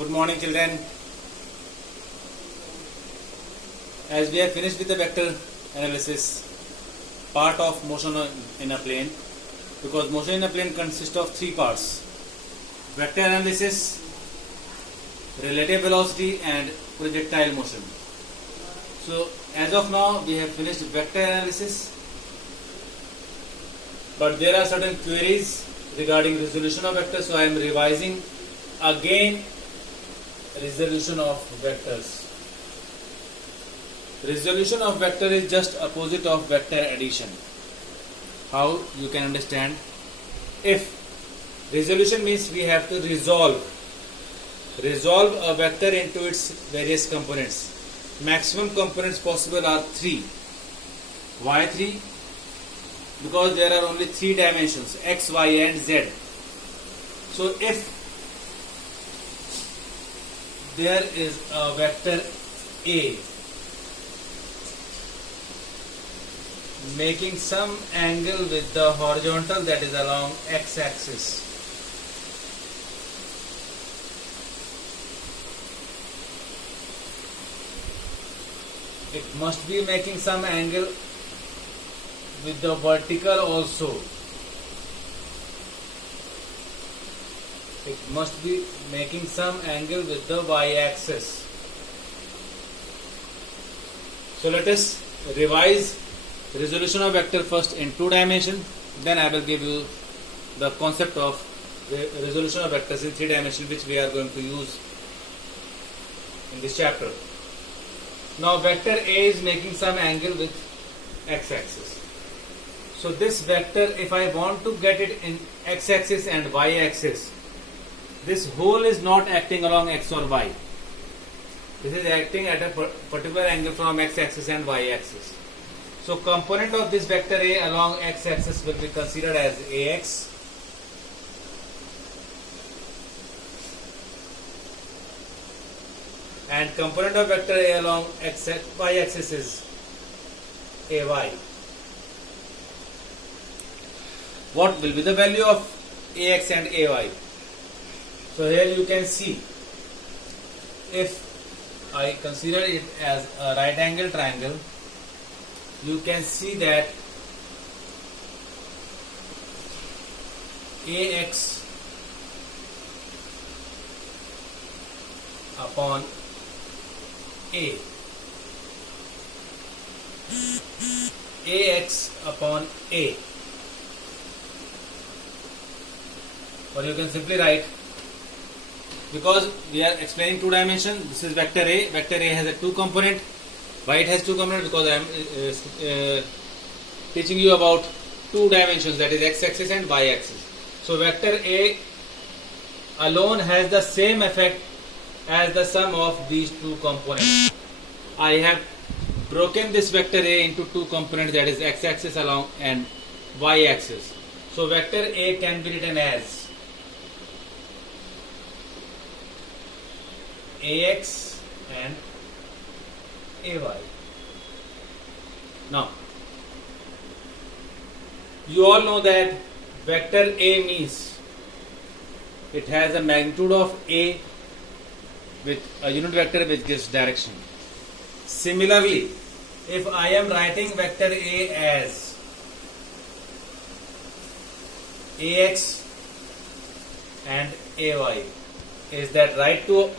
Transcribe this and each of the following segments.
Good morning, children. As we have finished with the vector analysis, part of motion in a plane, because motion in a plane consists of three parts: vector analysis, relative velocity, and projectile motion. So, as of now, we have finished vector analysis, but there are certain queries regarding resolution of vectors, so I am revising again resolution of vectors. Resolution of vector is just opposite of vector addition. How you can understand? If resolution means we have to resolve a vector into its various components. Maximum components possible are 3. Why 3? Because there are only 3 dimensions, x, y and z. So if there is a vector A making some angle with the horizontal, that is along x-axis, it must be making some angle with the vertical also. It must be making some angle with the y-axis. So let us revise resolution of vector first in 2 dimension, then I will give you the concept of resolution of vectors in 3 dimension, which we are going to use in this chapter. Now vector A is making some angle with x-axis. So this vector, if I want to get it in x-axis and y-axis, this whole is not acting along x or y. This is acting at a particular angle from x-axis and y-axis. So component of this vector A along x-axis will be considered as AX. And component of vector A along y-axis is AY. What will be the value of AX and AY? So here you can see, if I consider it as a right angle triangle, you can see that AX upon A, AX upon A, or you can simply write, because we are explaining 2 dimension, this is vector A. Vector A has a 2 component. Why it has 2 components? Because I am teaching you about 2 dimensions, that is x-axis and y-axis. So vector A alone has the same effect as the sum of these 2 components. I have broken this vector A into 2 components, that is x-axis along and y-axis. So vector A can be written as AX and AY. Now, you all know that vector A means it has a magnitude of A with a unit vector which gives direction. Similarly, if I am writing vector A as AX and AY, is that right to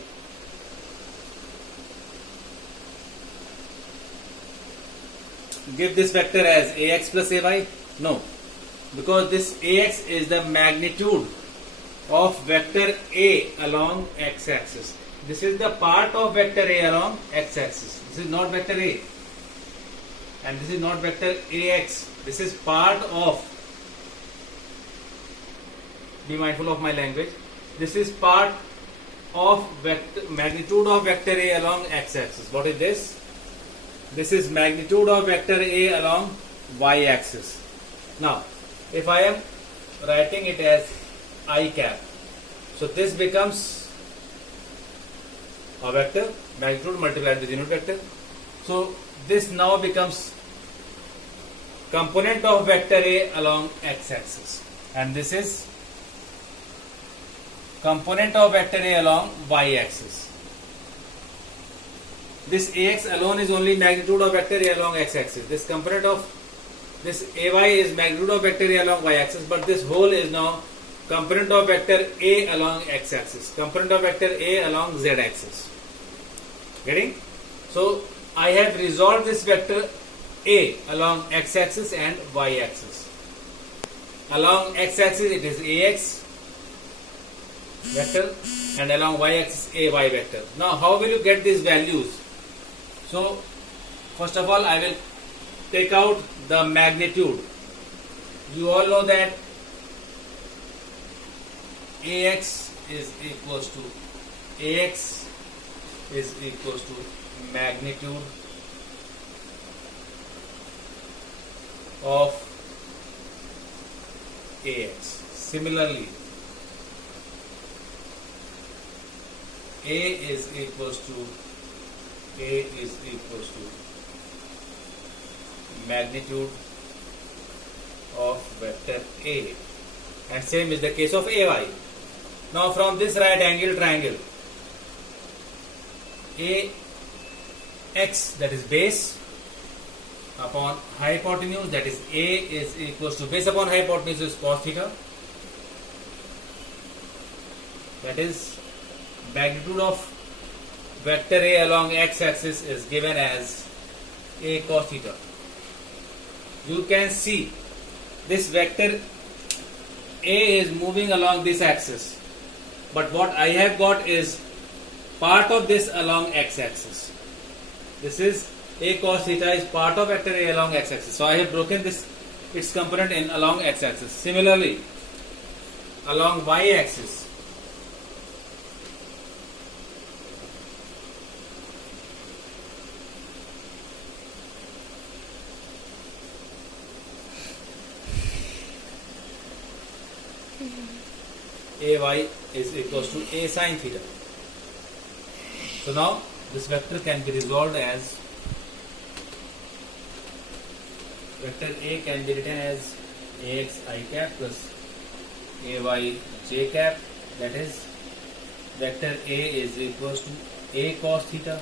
give this vector as AX plus AY? No, because this AX is the magnitude of vector A along x-axis. This is the part of vector A along x-axis. This is not vector A, and this is not vector AX. This is part of, be mindful of my language, this is part of magnitude of vector A along x-axis. What is this? This is magnitude of vector A along y-axis. Now, if I am writing it as I cap, so this becomes a vector, magnitude multiplied with unit vector. So this now becomes component of vector A along x-axis, and this is component of vector A along y-axis. This AX alone is only magnitude of vector A along x-axis. This component of this AY is magnitude of vector A along y-axis, but this whole is now component of vector A along x-axis, component of vector A along z-axis. Getting? So I have resolved this vector A along x-axis and y-axis. Along x-axis it is AX vector and along y-axis AY vector. Now how will you get these values? So first of all I will take out the magnitude. You all know that AX is equals to magnitude of AX. Similarly, A is equals to magnitude of vector A, and same is the case of AY. Now from this right angle triangle, AX, that is base upon hypotenuse, that is A is equals to base upon hypotenuse is cos theta, that is magnitude of vector A along x-axis is given as A cos theta. You can see this vector A is moving along this axis, but what I have got is part of this along x-axis. This is A cos theta is part of vector A along x-axis. So I have broken this its component in along x-axis. Similarly, along y-axis, AY is equals to A sin theta. So now this vector can be resolved as vector A can be written as AX I cap plus AY j cap, that is vector A is equals to A cos theta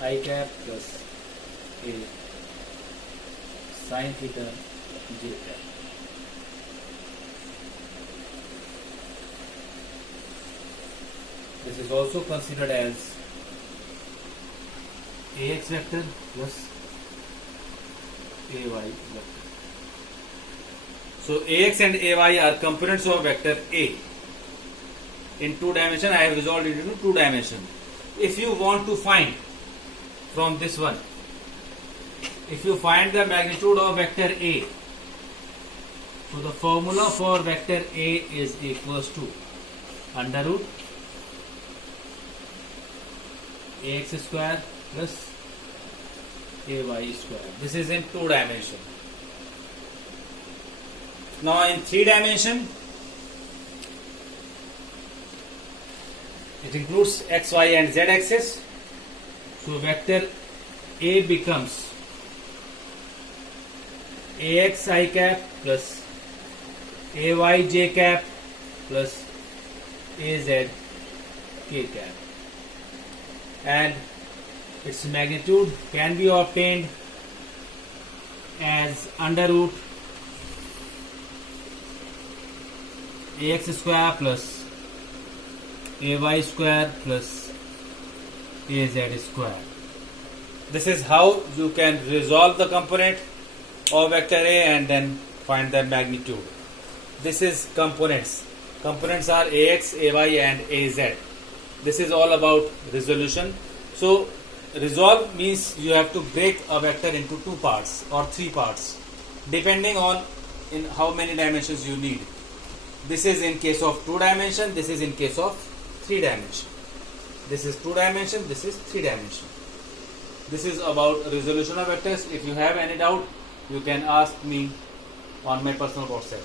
I cap plus A sin theta j cap. This is also considered as AX vector plus AY vector. So AX and AY are components of vector A. In 2 dimension, I have resolved it into 2 dimension. If you want to find from this one, if you find the magnitude of vector A, so the formula for vector A is equals to under root AX square plus AY square. This is in 2 dimension. Now in 3 dimension, it includes x, y and z axis. So vector A becomes AX I cap plus AY j cap plus AZ k cap, and its magnitude can be obtained as under root AX square plus AY square plus AZ square. This is how you can resolve the component of vector A and then find the magnitude. This is components. Components are AX, AY and AZ. This is all about resolution. So resolve means you have to break a vector into 2 parts or 3 parts depending on in how many dimensions you need. This is in case of 2 dimension, this is in case of 3 dimension. This is 2 dimension, this is 3 dimension. This is about resolution of vectors. If you have any doubt, you can ask me on my personal WhatsApp.